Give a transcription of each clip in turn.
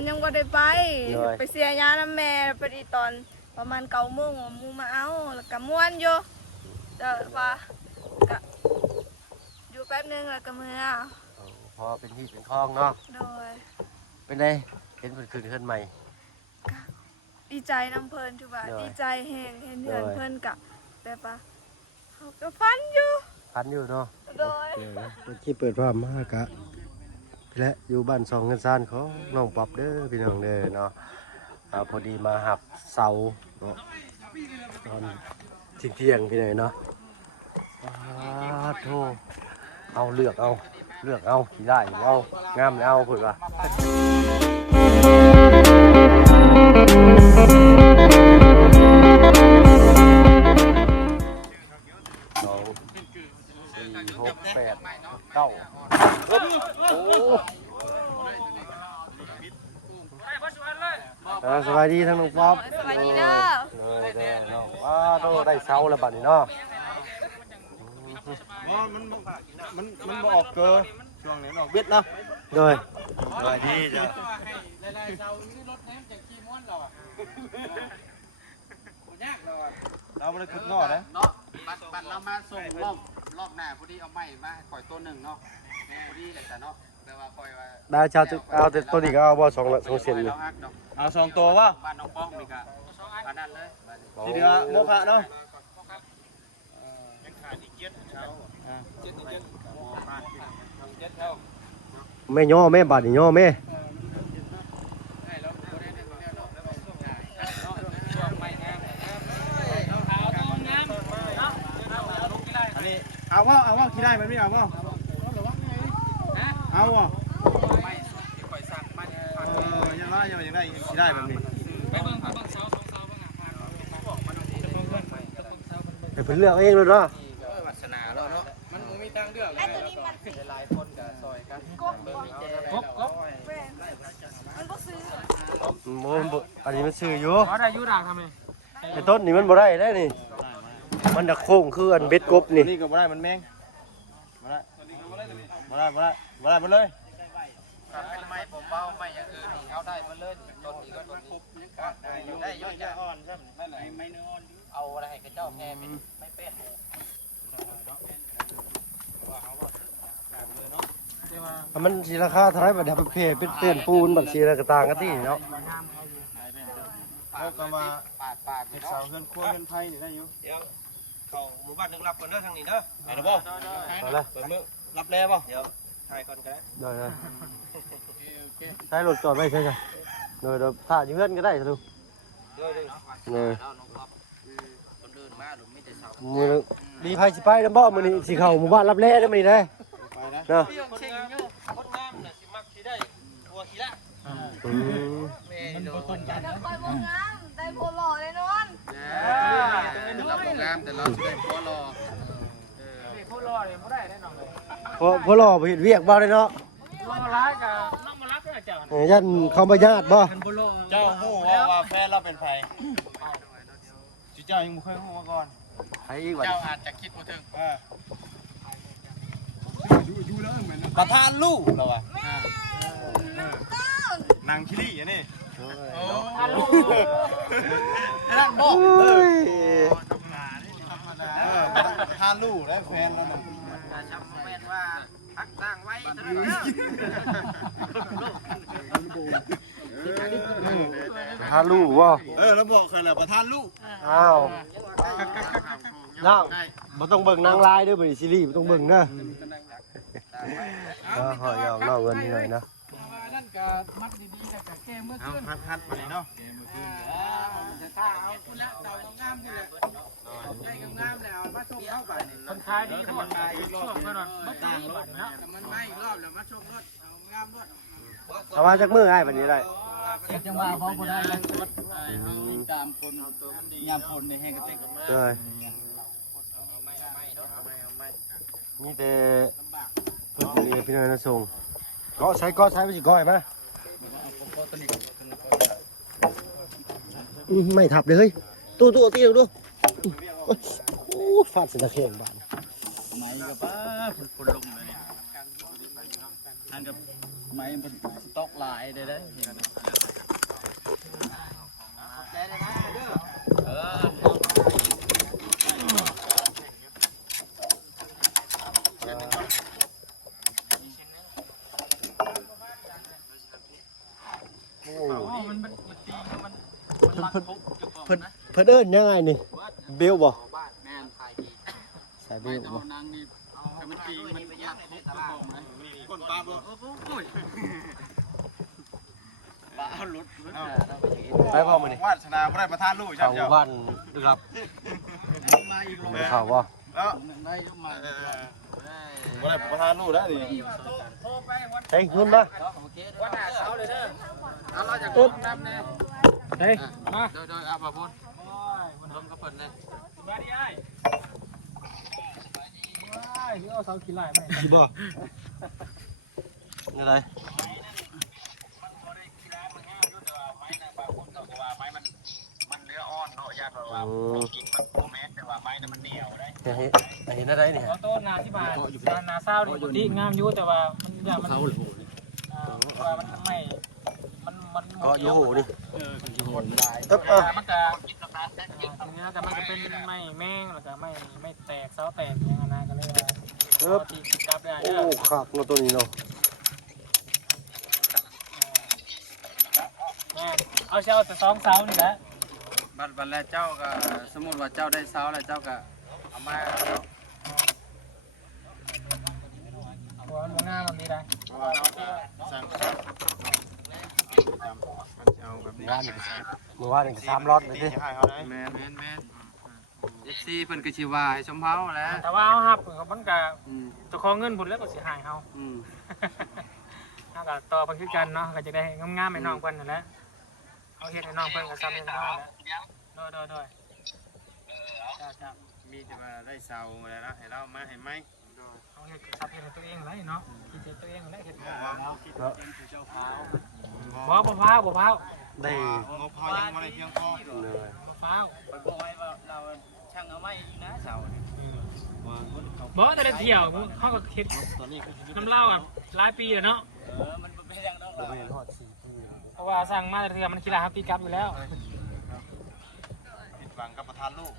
อนยังบ่ได้ไปเสียยาน้ำแม่พอดีตอนประมาณ9 โมงมูมาเอาแล้วก็ม่วนอยู่แต่ว่าก็อยู่แป๊บนึงแล้วก็เมื่อพอเป็นที่เป็นคลองเนาะโดยเป็นไงเห็นเพิ่นขึ้นใหม่ดีใจน้ำเพลินถือว่าดีใจแห้งเห็นเพื่อนเพื่อนกะแต่ปะเขาก็ฟันอยู่เนาะโดยเป็นที่เปิดภาพมากะและอยู่บ้าน2เงินซ่านของน้องป๊อบเด้อพี่น้องเด้อเนาะพอดีมาหับเสาเนาะตอนเที่ยงพี่น้องเนาะโธ่เอาเลือกเอาขี้ได้เอางามเอาเพิ่นว่าสวัสดีทั้งน้องป๊อบสวัสดีเด้อเนาะต้องได้เสาแล้วบัดนี้เนาะมันบ่ออกเกอช่วงนี้ออกเบ็ดนะโดยสวัสดีจ้ะเราไม่ได้ขุดงอนะเนาะบัตรเรามาส่งรอบหน้าพอดีเอาไม้มาปล่อยตัวหนึ่งเนาะพอดีแต่เนาะแต่ว่าปล่อยว่าได้ชาวเอาแต่ตัวนี้ก็เอาบ่2เซนอยู่เอา2ตัววะบ้านน้องป้องนี่ก็บ้านนั้นเลยทีเดียวโมฆะเนาะแม่ย่อแม่บาดนี่ย่อแม่เอาว่าขี้ได้มันไม่เอาว่าเอาว่ะยังได้ขี้ได้แบบนี้เป็นเลือกเองเลยเนาะวาสนาแล้วเนาะมันมีทางเลือกหลายคนกับซอยกันกบมันบ่ซื้ออันนี้มันซื้ออยู่ได้ยุด่างทำไมไอ้ต้นนี่มันบ่ได้นี่มันจะโค้งคืออันเบ็ดกบนี่นี่ก็บ่ได้มันแมงบ่ได้มันเลยเป็นไม้ผมเบาไม้อย่างอื่นเอาได้มันเลยต้นนี้ก็ต้นนี้ได้ยุ่งยากอ่อนใช่ไหมไม่เนื้ออ่อนเอาอะไรให้กระเจ้าแพงไม่เป็ดมันสีราคาเท่าไรบัดเดี๋ยวไปเพจเป็นเตือนปูนบัดสีราคาต่างกันที่เนาะเขาก็มาปาดเสาเงินขั้วเงินไทยนี่ได้อยู่เขาหมู่บ้านนึงรับก่อนเด้อทางนี้เด้อไอ้ระบบเปิดมือรับแล้วป่ะเดี๋ยวถ่ายก่อนก็ได้ได้ใช้รถจอดไว้ใช่ไหมเดี๋ยวถ่ายยืนก็ได้ดูมือดีไพ่สิไปแล้วบ่มือนี่สิเข่าหมู่บ้านรับแร่ได้ไหมได้เนาะเดี๋ยวคอยบ่งามได้โพหล่อเลยนอนเราบ่งามแต่เราได้โพหล่อโพหล่อเนี่ยบ่ได้แน่นอนเลยพอหล่อไปเห็นเวียกบ้างเลยเนาะรอร้ายกับน้องมารักด้วยเจ้ายันเขามาญาติบ่เจ้าหู้ว่าแฟนเราเป็นไผเจ้ายังไม่เคยหู้มาก่อนเจ้าอาจจะคิดบ่ถึงประธานลูกเราอะนางคิรี่อันนี้ลูกนั่นบอกประธานลูกและแฟนเราเนี่ยจำแม่นว่าพักสร้างไว้ฮาลูว่าเราบอกเคยแหละประธานลูกอ้าวน้องบ่ต้องเบิ่งนางลายด้วยบ่ซีรีส์บ่ต้องเบิ่งนะหอยเอาเล่าเงินนี่หน่อยนะนั่นก็มัดดีๆกับแก้เมื่อคืนฮัดไปเนาะถ้าเอาคุณละเดางามนี่แหละได้งามแล้วมาชมเข้าไปคนขายดีคนขายอีกรอบก็นอนมาต่างรถนะมันไม่อีกรอบแล้วมาชมรถเอางามรถเอามาจากมือให้แบบนี้ได้จังหวะเขาบ่ได้เลยตามคนยามคนในแห่งกระเตงใช่นี่แต่เพื่อนพี่น้องนะส่งก็ใช้ไปสิก้อยมาไม่ทับเลยเฮ้ยตัวตีดูโอ้ฟาดเสียงเข่งบ้านไม้กับป้าคนลงเลยนั่นกับไม้มันสต็อกหลายได้ มันตีมัน เพิ่นเอิ้นยังไงนี่เบลบ่ บ้านแม่นถ่ายดี สายเบ ไม่ ล เอา บ่ นางนี่เอาให้มันตีมันยัดทุบเจ้าของนะ ก้นปลาบ่ โอ้ยปลาเอาหลุด ไปบ่มื้อนี้ วาสนาบ่ได้ประทานลูกใช่ เข้า ไหมเจ้า บ้านรับ มาอีกลง บ่เข้าบ่ แล้ว ได้มา บ่ได้ประทานลูกแล้วดิ โทรไปวัน เฮ้ยขึ้นมา วันหน้าเช้าเลยเด้อเอาเราจากน้ำแน่ เฮ้ยมา โดยอาบะพุ่นลมกระเปิดเลยมาดิไอ้เดี๋ยวเอาเสาขี้ไล่ไป สิบ่อะไรเห็นอะไรเนี่ย เอาโต๊ะนาที่บ้านนาเศร้าดิงามอยู่แต่ว่ามันอย่างมันว่ามันไม่มัน ก็โยโหนี่ มันจะเนื้อแต่มันจะเป็นไม่แม่งแล้วก็ไม่แตกเสาแตกอย่างนั้นก็เลยว่าที่จับได้ โอ้ขักเนาะตัวนี้เนาะ แม่เอาเช่าแต่2เสานี่แหละบัดแล้วเจ้าก็สมมุติว่าเจ้าได้เสาแล้วเจ้าก็เอามาหัวมันหน้ามันมีได้ งานเมื่อวานนี่3รถเลยสิ แม่นFC เพิ่นก็สิว่าให้สมเฮาแหละแต่ว่าเฮาฮับมันก็เจ้าของเงินพุ่นแล้วก็สิหายเฮาเฮาก็ต่อเพิ่นคือกันเนาะก็จะได้งามๆให้น้องเพิ่นนั่นแหละเอาเฮ็ดให้น้องเพิ่นก็ซ้ำให้น้องแล้วโดยจ้ามีแต่ว่าได้เซาแล้วนะให้เรามาให้ไหมเอาเฮ็ดซับเฮ็ดให้ตัวเองเลยเนาะคิดตัวเองแล้วเฮ็ดบ่พาว ได้ งบพอยังบ่ได้เพียงพอ เหนื่อย บ่พาวไปบอกไว้ว่าเราช่างเอาไม้อีกนะเสาบ่แต่เที่ยวเขาก็คิดน้ำเล่าอ่ะหลายปีแล้วเนาะมันเป็นอย่างนั้น บ่เห็นฮอด4ปี เพราะว่าสั่งมาเรือมันคิดราคาปีกลับอยู่แล้ว ผิดหวังกับประทานลูก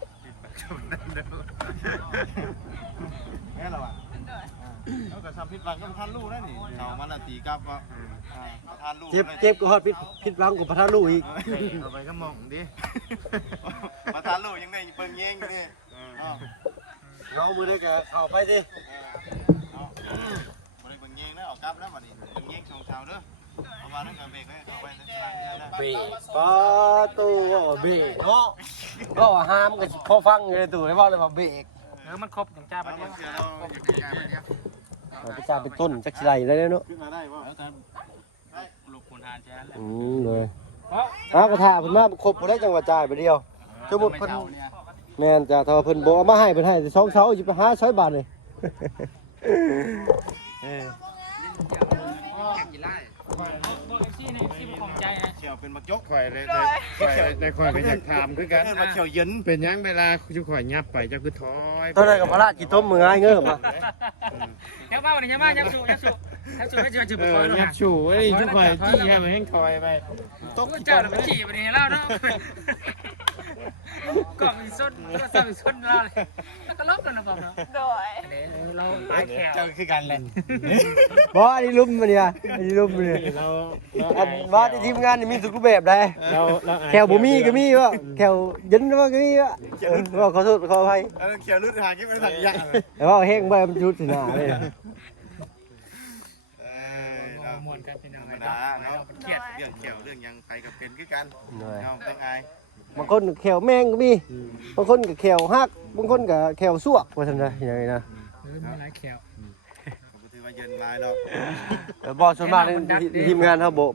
แม่เราอ่ะแล้วก็ทำผิดหวังกับประทานลูกนั่นนี่เอามาละตีกับว่าประทานลูก เจ็บก็ฮอดผิดหวังกับพระลูกอีก เอาไปก็มองดิประทานลูกยังได้เปิงแย่งอยู่นี่ น้องมือได้ก็เข้าไปสิ บ่ได้เปิงแย่งนะออกกลับแล้วบัดนี้เปิงแย่ง2เช้าเด้อเอามานั่นก็เบรกเลยเข้าไปในทางนี้นะ เบรกก็ตู้เบรกเนาะก็ห้ามกันพอฟังเลยตู่ให้ว่าเลยว่าเบรก มันครบอย่างจ้า มั ปะ น เนี่ย เสียเราอยู่ในยามเนี้ย ไปจ่าเป็นต้นจักสิไรได้เนาะ ขึ้นมาได้บ่ แล้วการลูกคุณทานแช่แล้ว เลยกระถาเพิ่นมาครบบ่ได้จังหวะจ่ายไปเดียวสมมุติเพิ่นแม่นจ้ะถ้าเพิ่นบ่เอามาให้เพิ่นให้2เช้าสิไปหา100บาทเลยเออ ของใจนะ เขียวเป็นมักยก ข่อยเลยในข่อยก็อยากถามคือกัน มาเขียวเย็น เป็นยังเวลาชุข่อยยับไปเจ้าคือถอย ตอนนั้นก็พระราชกิต้มมือง่ายเงิบอ่ะ ยับมาวันนี้ยับมายับสู่ให้เจอจะไปคอย ยับชูไอ้ชุข่อยจี้ให้มันแห้งถอยไป ตกเจ้าแล้วมันจีบวันนี้แล้วเนาะก็มีส้นก็ซ้ำมีส้นแล้วเลยแล้วก็ลบกันนะผมเนาะ โดย เราตายแขว เจอคือกันเลย บ่อันนี้ลุ่มมันเนี่ยอันนี้ลุ่มมันเนี่ย เรา อันว่าที่ทีมงานนี่มีทุกรูปแบบได้ เรา แขวบ่มีก็มีวะแขวเย็นว่าก็มีวะว่าขอโทษขออภัย เขียวลื่นหางที่มันถังยะ แต่ว่าแห้งไปมันจุดสิหน้าเลย มวนกันเป็น ธ ยั รง ร ไง มดาเนาะเครียดเรื่องเขียวเรื่องยังไปกับเป็นคือกัน หน่อย เนาะต้องอาย บางคนก็แขวแมงก็มีบางคนก็แขวฮักบางคนก็แขวซวกว่าซั่นนะอย่างนี้นะ มีหลายแขว ก็ถือว่าเย็นลายแล้ว แต่บ่ส่วนมากในทีมงานเฮาบ่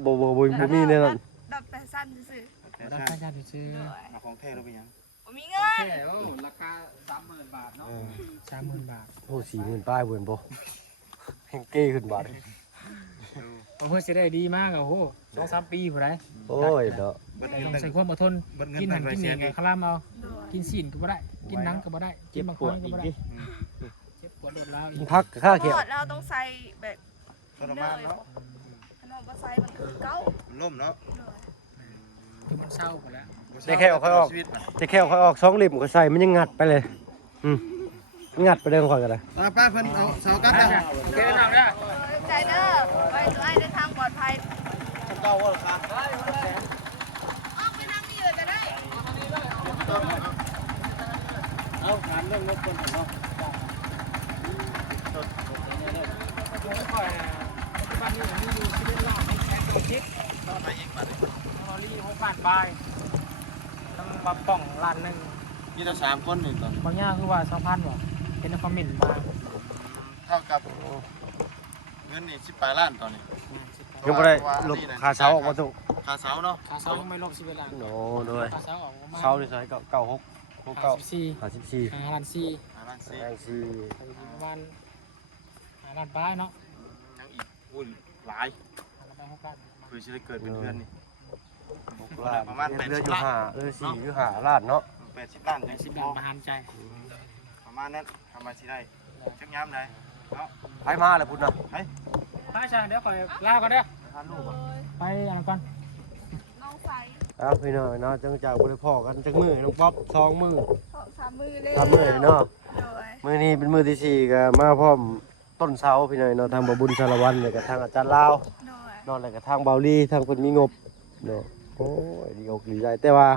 มีแน่นอน ดับไปสั้นซื่อ ราคาจะซื้อ มาของแท้เราเป็นยัง บ่มีเงิน แค่ราคา 30,000 บาทเนาะ 30,000 บาท โอ้40,000ป้ายเบิ่นบ่แห่งเก้ขึ้นบาท เพื่อจะได้ดีมากอ่ะโอ้โห2-3 ปีผู้ใด โอ้ยเด้อ ต้องใส่ความอดทนกินหันกินนี่ก็คลามเอากินซีนก็บ่ได้กินหนังก็บ่ได้กินมะขามก็บ่ได้เจ็บปวดโดดแล้วอีก พักกับค่าแขว หมดเราต้องใส่แบบ ทรมานเนาะ ขนมบ่ใส่มันคือเก่า มันล่มเนาะ คือมันเศร้าหมดแล้ว ได้แค่ค่อยออกแต่แค่ค่อยออก2เล่มก็ใส่มันยังงัดไปเลยงัดไปเลยค่อยก็ได้ ป้าเพิ่นเอาเสากัดนะ เดี๋ยวน้องเด้อ ใจเด้อไว้สุดท้ายเดินทางปลอดภัย เก่าว่าหรอครับ ออกไปนั่งนี่เลยก็ได้ เอาถามเรื่องรถคนเนาะค่อยบ้านนี้มีอยู่ที่เล่นล่าให้แข่งกับทิศ ไปเองบัดนี้ ลอรี่6,000 บาทต้องมาป่องล้านหนึ่ง มีแต่3คนนี่ตอนนี้ บางอย่างคือว่า2,000ว่ะเป็นคอมเมนต์มา เท่ากับเงินนี่18ล้านตอนนี้ ยังบ่ได้ลบค่าเช้าออกมาตุ ค่าเสาเนาะ ค่าเสายังไม่ลบ11ล้าน โอ้ด้วย ค่าเสาออกประมาณ เช้านี่ใส่96 69 54 54 ล้านสี่ 5ล้านสี่ ประมาณล้านปลายเนาะ ยังอีกอุ้ยหลาย ล้านปลาย6 ล้าน คือสิได้เกิดเป็นเพื่อนนี่ ล้าน ประมาณ เรืออ80ล้าน ยู่ห้า4อยู่5ล้านเนาะ 80ล้านจังสิ 10 พ ล้า อน ประหารใจ ประมาณนั้นทำมาสิได้จักยามใดเนาะ ไปมาแล้วพุ่นน่ะ ถ้าใช่เดี๋ยวคอยลาก่อนเด้อ ทานลูกบ่ ไปอันก่อน น้องใส เอาพี่น้องเนาะจังจากบ่ได้พ้อกันจักมื้อน้องป๊อป2มื้อ สองสามมือเลย 3มื้อเนาะ โดย มื้อนี้เป็นมื้อที่4ก็มาพร้อมต้นเสาพี่น้องเนาะทางบ่บุญสารวัตรแล้วก็ทางอาจารย์ลาว โดย นอนแล้วก็ทางเบาลี่ทางเพิ่นมีงบเนาะโอ้ยดีอกดีใจแต่ว่า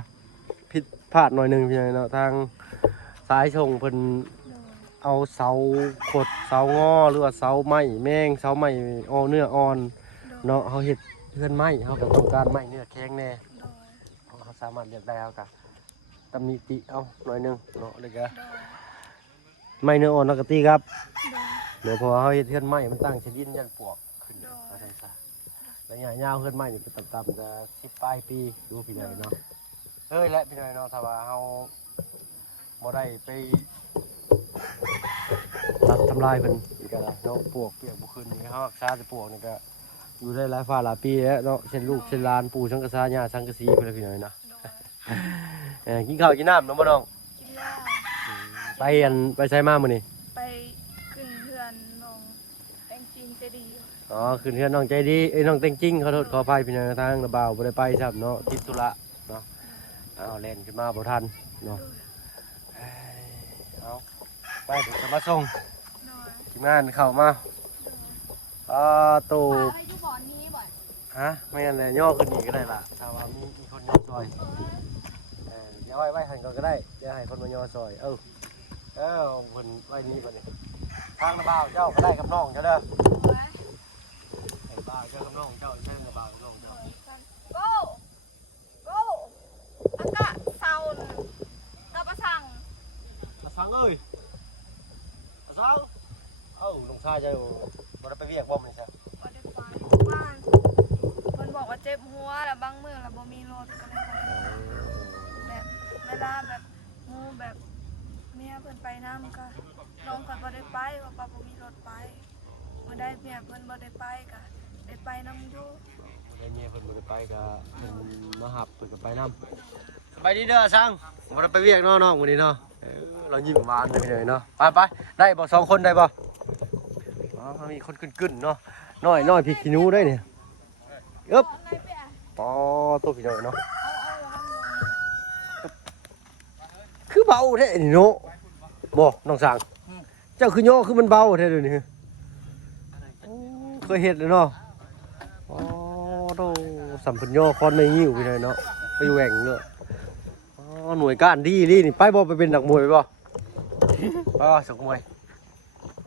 ผิดพลาดหน่อยหนึงพี่น้องเนาะทางสายส่งเพิ่น โดย เอาเสาขดเสางอหรือว่าเสาไม้แมงเสาไม้อ่อนเนื้ออ่อนเนาะเฮาเฮ็ดเพื่อนไม้เฮาก็ต้องการไม้เนื้อแข็งแน่ โดย เฮาสามารถเลือกได้เฮาก็ตำหนิติเอาหน่อยหนึงเนาะแล้วก็ โดย ไม้เนื้ออ่อนแล้วก็ตีครับ โดย เดี๋ยวพอเฮาเฮ็ดเพื่อนไม้มันตั้งชนิดยันปวกขึ้น โดย ว่าซั่นซะระยะยาวเพื่อนไม้นี่เป็นต่ำๆจะ10ปลายปีดูพี่น้องเนาะเอ้ยและพี่น้องเนาะถ้าว่าเฮาบ่ได้ไปตัดทำลายเพิ่นอีกแล้วเนาะปวกเปียกบ่ขึ้นนี่เฮารักษาแต่ปวกนี่ก็อยู่ได้หลายฟ้าหลายปีแล้วเนาะเช่นลูกเช่นหลานปู่สังกะสาญาสังกะสีเพิ่นล่ะพี่น้องเนาะ โดย กินข้าวกินน้ำเนาะบ่น้อง กินแล้ว ไปไสมามื้อนี้ ไปขึ้นเพื่อนน้องแตงจีนจะดี อ๋อขึ้นเฮือนน้องใจดีน้องเต็งจริงขอโทษขออภัยพี่น้องทางระบ่าวบ่ได้ไปครับเนาะติดธุระเนาะเอาเล่นขึ้นมาบ่ทันเนาะเอาไปเดี๋ยวจะมาส่ง โดย ทีมงานเข้ามาตู้ พาไปอยู่บ่อนนี้บ่อน ฮะไม่งั้นแหละย่อขึ้นอีกก็ได้ล่ะถ้าว่ามีคนย่อซอยเดี๋ยวไว้หันก่อนก็ได้เดี๋ยวให้คนมาย่อซอยเพิ่นไว้นี่บัดนี้ทางระบ่าวเจ้าก็ได้กับน้องเจ้าเด้อ ไว้ ไอ้บ่าวเจ้ากับน้องเจ้าใช่ระบ่าวกับน้องเจ้า โก้โก้อากาศเศร้ากับประสัง อาสังเอ้ยอาสังลุงชายเจ้าบ่ได้ไปเวียกบ่มื้อนี้ซะ บ่ได้ไปบ้านมันบอกว่าเจ็บหัวแล้วบางมื้อแล้วบ่มีรถก็เลยบ่แบบเวลาแบบหมู่แบบเมียเพิ่นไปนำก็น้องก็บ่ได้ไปเพราะว่าบ่มีรถไปบ่ได้เมียเพิ่นบ่ได้ไปก็ได้ไปนำอยู่ ได้เมียเพิ่นบ่ได้ไปก็เพิ่นมาหับเพิ่นก็ไปนำสบายดีเด้ออาสังบ่ได้ไปเวียกเนาะน้องมื้อนี้เนาะเรายิ้มหวานเลยเนาะไปได้บ่สองคนได้บ่อ๋อมีคนกึ่นๆเนาะน้อยพริกขี้หนูได้เนี่ยอึ๊บ อะไรเปีย อ๋อตัวพี่น้อยเนาะ เอา คือเบาแท้นี่เนาะบ่น้องสังเจ้าคือโยคือมันเบาแท้เดี๋ยวนี้เคยเฮ็ดแล้วเนาะอ๋อโตสัมพันธ์โยคอนไม่หิวไปเลยเนาะไปแหว่งเนาะอ๋อหน่วยก้านดีนี่ไปบ่ไปเป็นนักมวยไปบ่สักมวย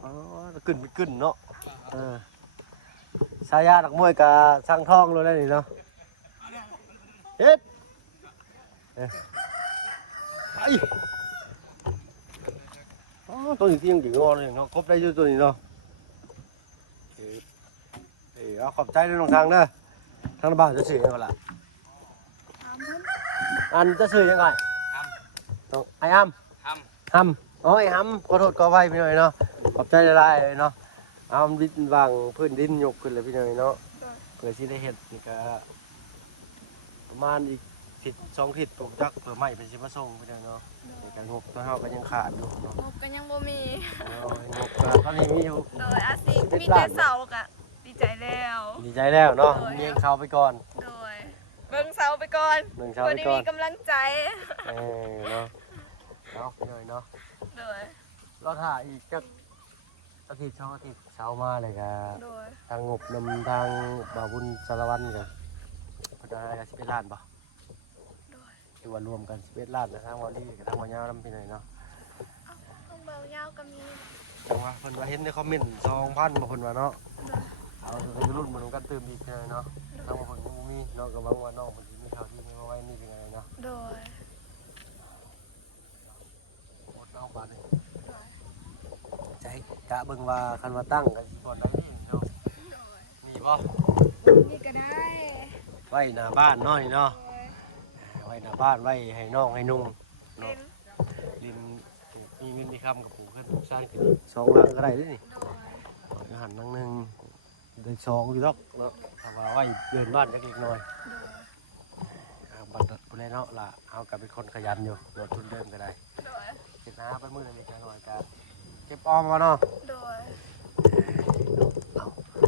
อ๋อกึ่นเนาะสายานักมวยกับสังทองเลยนี่เนาะเฮ็ดไปอ๋อตัวนี้ที่ยังดีงอเลยเนาะครบได้อยู่ตัวนี้เนาะเอาขอบใจด้วยน้องทางเด้อทางบ้านจะสื่อยังไงล่ะ ถามเพิ่น อันจะสื่อยังไงต้องไอ้อ้ำอ้ำอ๋อไอ้อ้ำขอโทษขอไว้พี่หน่อยเนาะขอบใจหลายๆเลยเนาะเอาดินวางพื้นดินยกขึ้นเลยพี่หน่อยเนาะเพื่อที่ได้เห็ดนี่ก็ประมาณอีก2 ทิศตกจักเพื่อไม้เป็นสิมาส่งพี่หน่อยเนาะในการงบตัวเฮาก็ยังขาดอยู่เนาะ งบก็ยังบ่มี งบก็ตอนนี้มีอยู่ โดยอาซิมีแต่เสาก็ดีใจแล้ว ดีใจแล้วเนาะเลี้ยงเขาไปก่อน โดยเบิ่งเสาไปก่อน เบิ่งเสา บ่ ไป ได้ ก่อ มี น กำลังใจ เนาะพี่หน่อยเนาะ โดย เราถ่ายอีกจักอาทิตย์2 อาทิตย์เช้ามาเลยครับ โดย ทางงบนำทางบ่าวบุญสารวัตรกัน กัน11 ล้านบ่ โดย คือว่ารวมกัน11 ล้านนะทางวอลลี่กับทางวอลยาวนํพี่หน่อยเนาะ ต้องเบายาวก็มี จังว่าเพิ่นว่าเห็นในคอมเมนต์ 2,000 บ่เพิ่นว่าเนาะ โดย เอาไปรุ่นบ่นำกันเติมอีกเลยเนาะทางบ่เพิ่นบ่มีเนาะก็หวังว่าน้องเพิ่นสิมีข่าวดีมาไว้นี่เป็นไงเนาะ โดย หมดเอาบาดนี้ใจกะเบิ่งว่าคันว่าตั้งกันสิก่อนนั้นนี่เนาะ โดย มีบ่ นี่ก็ได้ ไว้หน้าบ้านน้อยเนาะ โดย ไว้หน้าบ้านไว้ให้น้องให้นุ่ง เป็ เนาะ น ลินมีเงินมีคำกับปู่ขึ้นสร้างขึ้น2 หลังก็ได้เด้อนี่ โดย หันหลังหนึงได้2อยู่ดอกเนาะถ้าว่าไว้เดินบ้านเล็กๆน้อย โดย บัดผู้ใดเนาะล่ะเอากลับเป็นคนขยันอยู่ลดทุนเดิมก็ได้ โดย เก็บน้าไปมื้อละนิดละหน่อยก็เก็บออมก่อนเนาะ โดย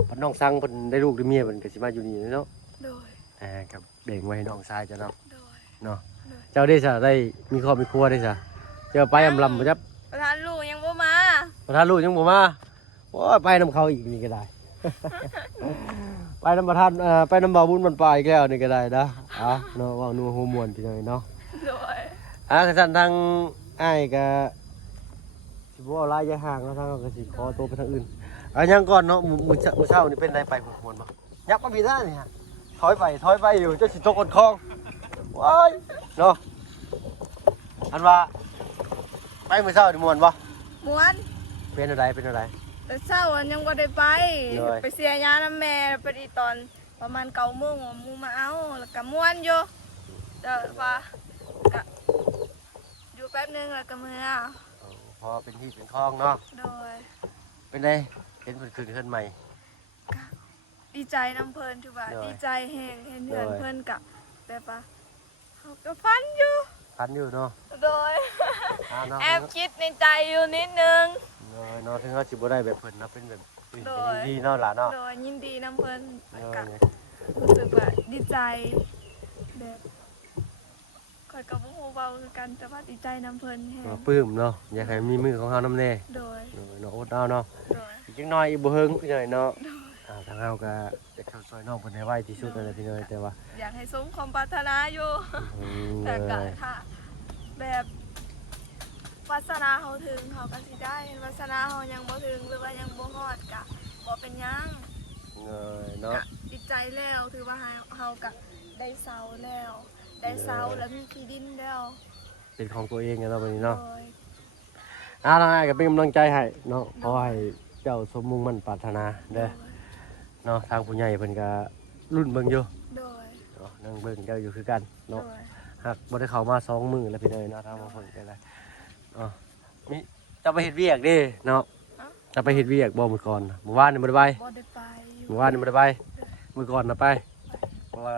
เพิ่นน้องสั่งเพิ่นได้ลูกได้เมียเพิ่นก็สิมาอยู่นี่เนาะ โดย กับแบ่งไว้ให้น้องชายจ้ะเนาะ โดย เนาะเจ้าได้ซะได้มีครอบมีครัวได้ซะเจ้าไปอำลำบ่จับ ประธานลูกยังบ่มา ประธานลูกยังบ่มาโอ้ยไปนํเขาอีกนี่ก็ได้ ไปนำประธานไปนำบ่าวบุญมันปลายอีกแล้วนี่ก็ได้นะเนาะเว้านัวฮู้ม่วนพี่น้อยเนาะ โดย กระสันทางอ้ายก็สิบ่เอาหลายอย่าห่างแล้วทางเราก็สิขอตัวไปทางอื่นยังก่อนเนาะมื้อเช้านี่เป็นไดไปม่วนบ่ยับมาพี่ท่านี่ฮะถอยไปอยู่เจ้าสิตกคนคลองว้ายเนาะอันว่าไปมื้อเช้านี่ม่วนบ่ ม้วน เป็นอะไรแต่เช้าวันยังบ่ได้ไป โดย ไปเสียยาน้ำแม่พอดีตอนประมาณ9 โมงหมูมาเอาแล้วก็ม้วนอยู่แต่ว่าก็อยู่แป๊บนึงแล้วก็เมื่อ พอเป็นที่เป็นคลองเนาะ โดย เป็นไดเห็นเพิ่นขึ้นใหม่ ดีใจน้ำเพลินถือว่า โดย ดีใจแห้งเห็นเพื่อน โดย เพื่อนกับแบบว่าเขาก็ฟันอยู่ พันอยู่เนาะ โดย เนาะ แอบคิดในใจอยู่นิดนึง เนาะถึงเขาสิบ่ได้แบบเพิ่นเนาะเป็นแบบอื่น โด เป็น ย ดีเนาะล่ะเนาะ โดยยินดีน้ำเพลิน เอ กับ อ รู้สึกว่าดีใจแบบคอยกับพวกเบาคือกันแต่ว่าดีใจน้ำเพลินแห้ง ปลื้มเนาะอยากให้มีมือของเฮานำแน่ โดย เนาะอดเอาเนาะ โดย อีกจังน้อยอีกบ่เฮิงพี่น้อยเนาะทางเฮาก็จะเข้าซอยน้องเพิ่นให้ไวที่สุดนั่นแหละพี่น้อยแต่ว่า อยากให้สมความปรารถนาอยู่ แต่ก็ถ้าแบบวาสนาเขาถึงเขาก็สิได้วาสนาเขายังบ่ถึงหรือว่ายังบ่ฮอดกะบ่เป็นหยัง เนาะ จิตใจแล้วถือว่าเขากะได้เสาแล้ว ได้เสาแล้วมีที่ดินแล้ว เป็นของตัวเองเนาะบัดนี้เนาะ โดย ทางอ้ายก็เป็นกำลังใจให้เนาะขอให้เจ้าสมมุ่งมั่นปรารถนาเด้อเนาะทางผู้ใหญ่เพิ่นก็รุ่นเบิ่งอยู่ โดย เนาะนั่งเบิ่งเจ้าอยู่คือกัน โด เนาะ ย หากบ่ได้เข้ามา2 มื้อแล้วพี่น้อยเนาะทางบ่เพิ่นก็ได้มีจะไปเฮ็ดเวียกเด้เนาะจะไปเฮ็ดเวียกบ่มื้อก่อนเมื่อวานนี่บ่ได้ไป บ่ได้ไปอยู่ เมื่อวานนี่บ่ได้ไปมื้อก่อนน่ะไปเพราะว่า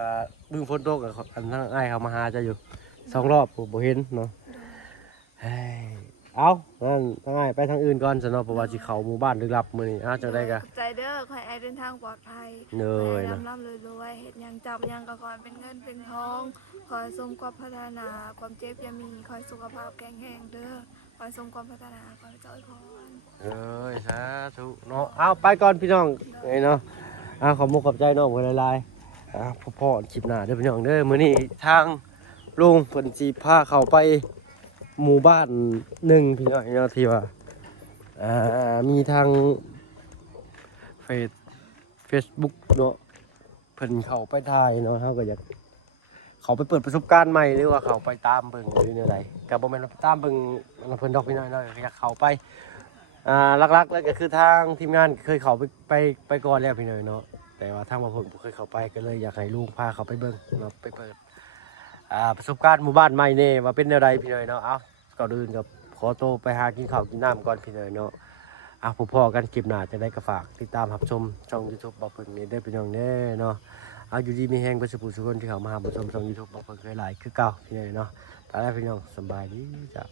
บึ้งฝนตกกับอันทางอ้ายเขามาหาเจ้าอยู่2 รอบผมบ่เห็นเนาะเฮ้ยเอางั้นทางอ้ายไปทางอื่นก่อนซะเนาะเพราะว่าสิเข้าหมู่บ้านลึกลับมื้อนี้จังได๋ก็ ขอบใจเด้อขอให้ไอเดินทางปลอดภัย เหนื่อย ข เนาะ ให้ร่ำรวยๆเฮ็ดหยังจับหยังก็ขอให้เป็นเงินเป็นทองขอให้สมความพัฒนาความเจ็บอย่ามีขอให้สุขภาพแข็งแรงเด้อขอให้สมความพัฒนาขอให้เจ้าอวยพร สาธุเนาะเอาไปก่อนพี่น้องไอ้เนาะขอบมุกขอบใจน้องเพิ่นหลายๆพ่อคลิปหน้าเด้อพี่น้องเด้อมื้อนี้ทางลุงเพิ่นสิพาเข้าไปหมู่บ้านหนึ่งพี่น้องเนาะที่ว่ามีทางFacebook เนาะเพิ่นเข้าไปถ่ายเนาะเฮาก็อยากเขาไปเปิดประสบการณ์ใหม่หรือว่าเขาไปตามเบิ่งหรือแนวใดก็บ่แม่นว่าตามเบิ่งเพิ่นดอกพี่น้อยเนาะอยากเข้าไปหลักๆแล้วก็คือทางทีมงานเคยเข้าไปก่อนแล้วพี่น้อยเนาะแต่ว่าทางบ่เพิ่นบ่เคยเข้าไปก็เลยอยากให้ลุงพาเขาไปเบิ่งเนาะไปเปิดประสบการณ์หมู่บ้านใหม่แน่ว่าเป็นแนวใดพี่น้อยเนาะเอาก่อนอื่นก็ขอตัวไปหากินข้าวกินน้ำก่อนพี่น้อยเนาะพบกันคลิปหน้าจะได้ก็ฝากติดตามรับชมช่อง YouTube บ่เพิ่นนี่ได้พี่น้องแน่เนาะเอาอยู่ดีมีแฮงประสบสุขคนที่เขามาหาผู้ชมช่อง YouTube บ่เพิ่นเคยหลายคือเก่าพี่น้อยเนาะตอนแรกพี่น้องสบายดีจ้ะ